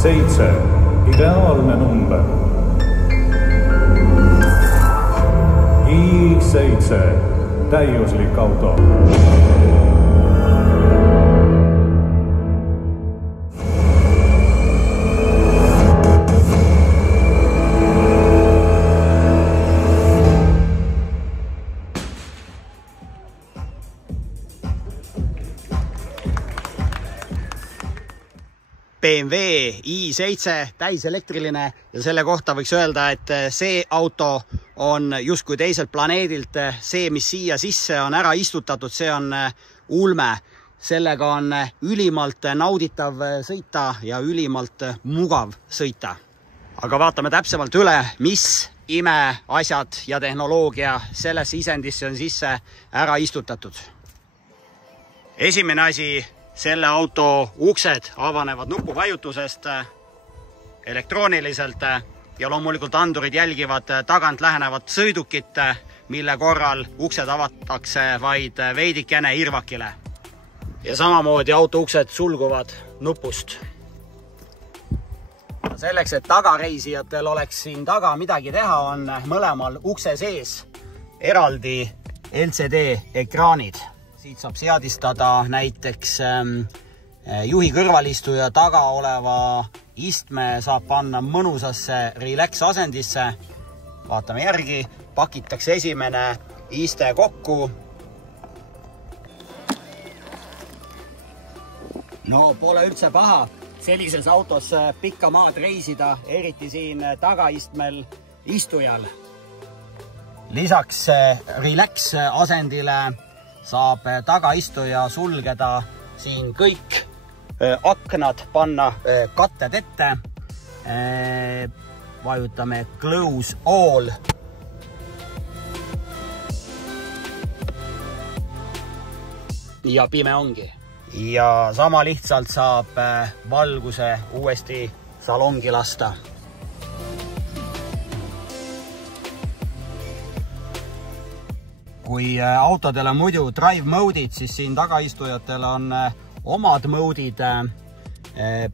7. Ideaalne number. i7. Täiuslik auto. BMW i7 täiselektriline ja selle kohta võiks öelda, et see auto on justkui teiselt planeedilt. See, mis siia sisse on ära istutatud, see on ulme. Sellega on ülimalt nauditav sõita ja ülimalt mugav sõita. Aga vaatame täpsemalt üle, mis imeasjad ja tehnoloogia sellesse isendisse on sisse ära istutatud. Esimene asi, selle auto uksed avanevad nupuvajutusest elektrooniliselt ja loomulikult andurid jälgivad tagant lähenevat sõidukit, mille korral uksed avatakse vaid veidikene irvakile. Ja samamoodi auto uksed sulguvad nupust. Selleks, et tagareisijatel oleks siin taga midagi teha, on mõlemal ukse sees eraldi LCD ekraanid. Siit saab seadistada näiteks juhi kõrvalistuja taga oleva istme saab panna mõnusasse relax asendisse. Vaatame järgi, pakitakse esimene iste kokku. No pole üldse paha sellises autos pikka maad reisida, eriti siin tagaistmel istujal. Lisaks relax asendile saab tagaistuja sulgeda siin kõik aknad, panna katted ette. Vajutame close all. Ja pime ongi. Ja sama lihtsalt saab valguse uuesti salongi lasta. Kui autodel on muidu drive mode'id, siis siin tagaistujatel on omad mode'id,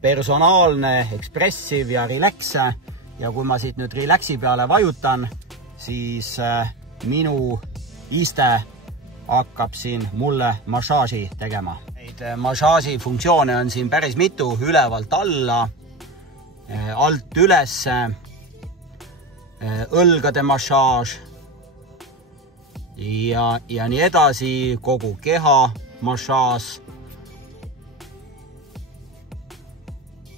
personaalne, expressive ja relax. Ja kui ma siit nüüd relaxi peale vajutan, siis minu iste hakkab siin mulle massaaži tegema. Neid massaaži funktsioone on siin päris mitu, ülevalt alla, alt üles, õlgade massaaž, ja nii edasi, kogu keha massaaž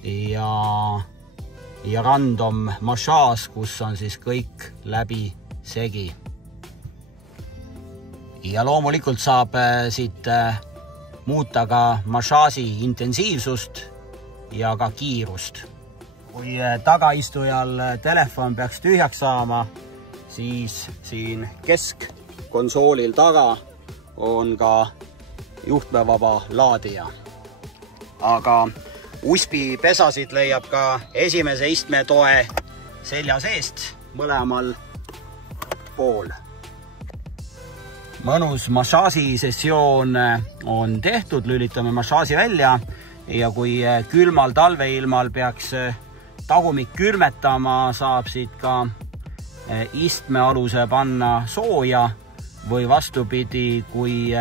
ja random massaaž, kus on siis kõik läbi segi. Ja loomulikult saab siit muuta ka massaaži intensiivsust ja ka kiirust. Kui tagaistujal telefon peaks tühjaks saama, siis siin keskkonsoolil taga on ka juhtmevaba laadija. Aga USB pesasid leiab ka esimese istme toe selja seest mõlemal pool. Mõnus massaaži sessioon on tehtud, lülitame massaaži välja ja kui külmal talveilmal peaks tagumik külmetama, saab siit ka istmealuse panna sooja või vastupidi, kui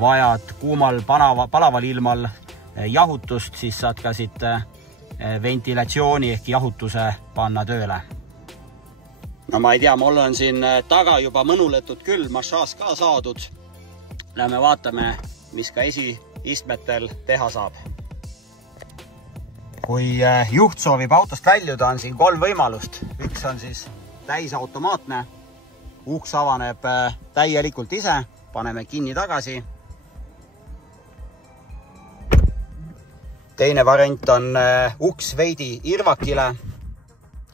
vajad kuumal palaval ilmal jahutust, siis saad ka siit ventilatsiooni ehk jahutuse panna tööle. No ma ei tea, mul on siin taga juba mõnuletud küll massaaž ka saadud. Lähme vaatame, mis ka esiistmetel teha saab. Kui juht soovib autost väljuda, on siin 3 võimalust. Üks on siis täisautomaatne. Uks avaneb täielikult ise. Paneme kinni tagasi. Teine variant on uks veidi irvakile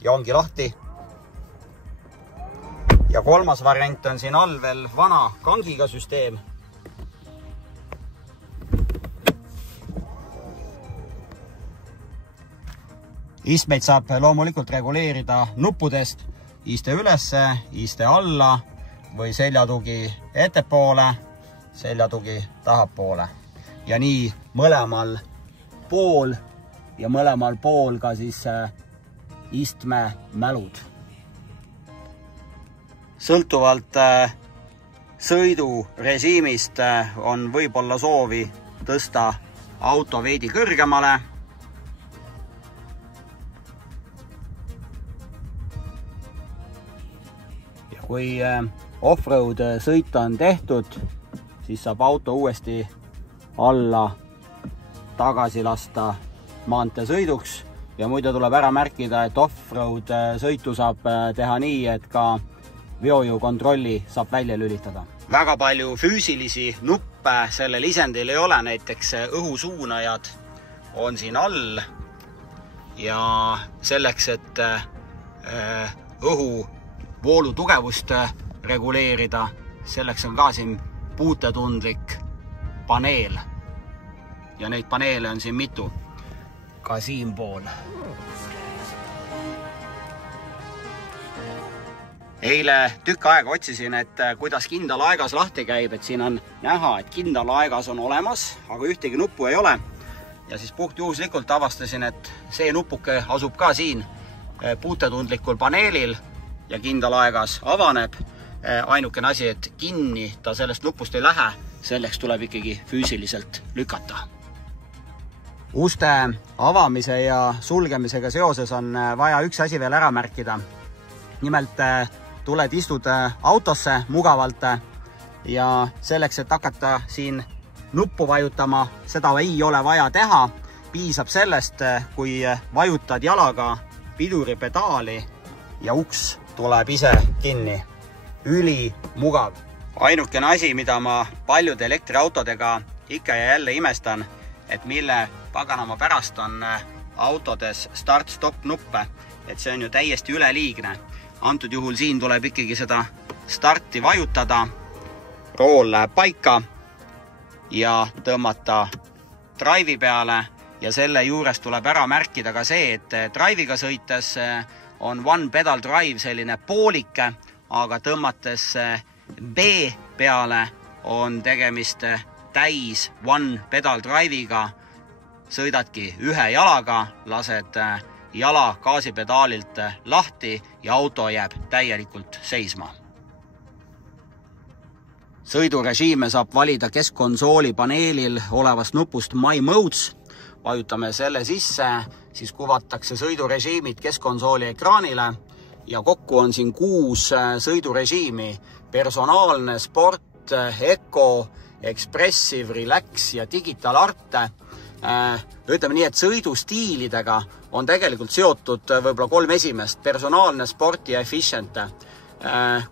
ja ongi lahti. Ja 3. variant on siin all veel vana kangiga süsteem. Istmeid saab loomulikult reguleerida nuppudest, iste ülesse, iste alla või seljatugi ettepoole, seljatugi tahapoole. Ja nii mõlemal pool ja mõlemal pool ka siis istmemälud. Sõltuvalt sõidurežiimist on võib-olla soovi tõsta auto veidi kõrgemale. Ja kui off-road sõit on tehtud, siis saab auto uuesti alla tagasi lasta maanteesõiduks. Ja muide tuleb ära märkida, et off-road sõitu saab teha nii, et ka veojõukontrolli saab välja lülitada. Väga palju füüsilisi nuppe sellel isendil ei ole, näiteks õhusuunajad on siin all ja selleks, et õhu voolu tugevust reguleerida, selleks on ka siin puutetundlik paneel ja neid paneele on siin mitu ka siin pool. Eile tükk aega otsisin, et kuidas kindalaegas lahti käib, et siin on näha, et kindalaegas on olemas, aga ühtegi nuppu ei ole. Ja siis puhtjuhuslikult avastasin, et see nupuke asub ka siin puutetundlikul paneelil ja kindalaegas avaneb. Ainukene asi, et kinni ta sellest nupust ei lähe, selleks tuleb ikkagi füüsiliselt lükata. Uste avamise ja sulgemisega seoses on vaja üks asi veel ära märkida. Nimelt tuled istud autosse mugavalt ja selleks, et hakata siin nuppu vajutama, seda ei ole vaja teha. Piisab sellest, kui vajutad jalaga piduripedaali ja uks tuleb ise kinni. Üli mugav. Ainukene asi, mida ma paljude elektriautodega ikka ja jälle imestan, et mille paganama pärast on autodes start-stop nuppe, et see on ju täiesti üleliigne. Antud juhul siin tuleb ikkagi seda starti vajutada, rool läheb paika ja tõmmata drive'i peale ja selle juures tuleb ära märkida ka see, et drive'iga sõites on one pedal drive selline poolik, aga tõmmates B peale on tegemist täis one pedal drive'iga, sõidadki ühe jalaga, lased jala gaasipedaalilt lahti ja auto jääb täielikult seisma. Sõidurežiime saab valida keskkonsooli paneelil olevast nupust My Modes. Vajutame selle sisse, siis kuvatakse sõidurežiimid keskkonsooli ekraanile ja kokku on siin 6 sõidurežiimi. Personaalne, sport, eco, expressive, relax ja digital art. Ütleme nii, et sõidustiilidega on tegelikult seotud võib-olla 3 esimest, personaalne, sport ja efficient.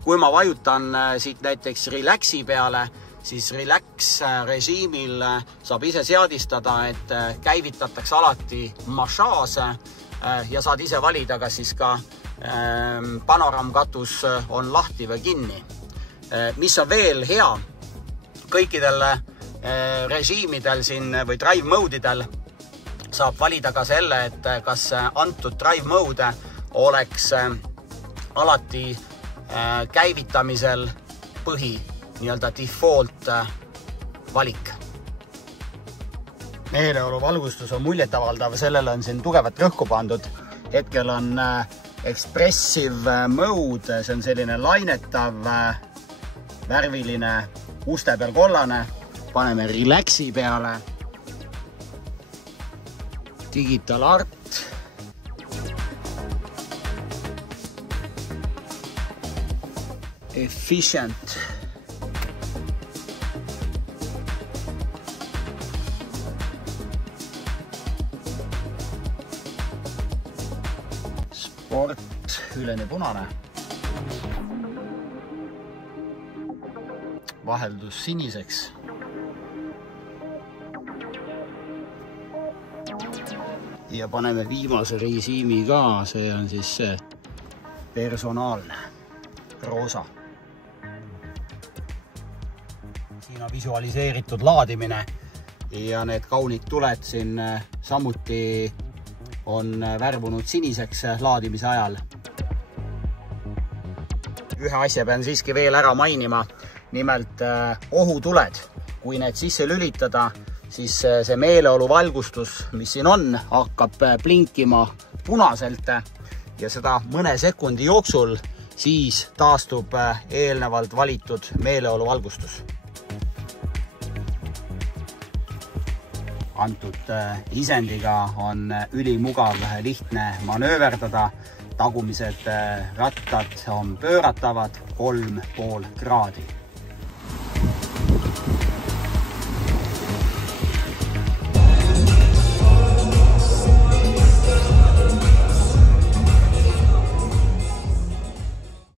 Kui ma vajutan siit näiteks relaxi peale, siis relax režiimil saab ise seadistada, et käivitatakse alati massaaž ja saad ise valida, kas siis ka panoramkatus on lahti või kinni. Mis on veel hea, kõikidel režiimidel siin või drive mode'idel saab valida ka selle, et kas antud drive mode oleks alati käivitamisel põhi, nii-öelda default valik. Meeleolu valgustus on muljetavaldav, sellele on siin tugevat rõhku pandud. Hetkel on expressive mode, see on selline lainetav, värviline, uste peal kollane. Paneme relaxi peale. Digital art. Efficient. Sport, üleni punane. Vaheldus siniseks. Ja paneme viimase režiimi ka, see on siis see personaalne, roosa. Siin on visualiseeritud laadimine ja need kaunid tuled siin samuti on värvunud siniseks laadimise ajal. Ühe asja pean siiski veel ära mainima, nimelt ohutuled. Kui need sisse lülitada, siis see meeleoluvalgustus, mis siin on, hakkab blinkima punaselt ja seda mõne sekundi jooksul siis taastub eelnevalt valitud meeleoluvalgustus. Antud isendiga on ülimugav lihtne manööverdada. Tagumised rattad on pööratavad 3,5 kraadi.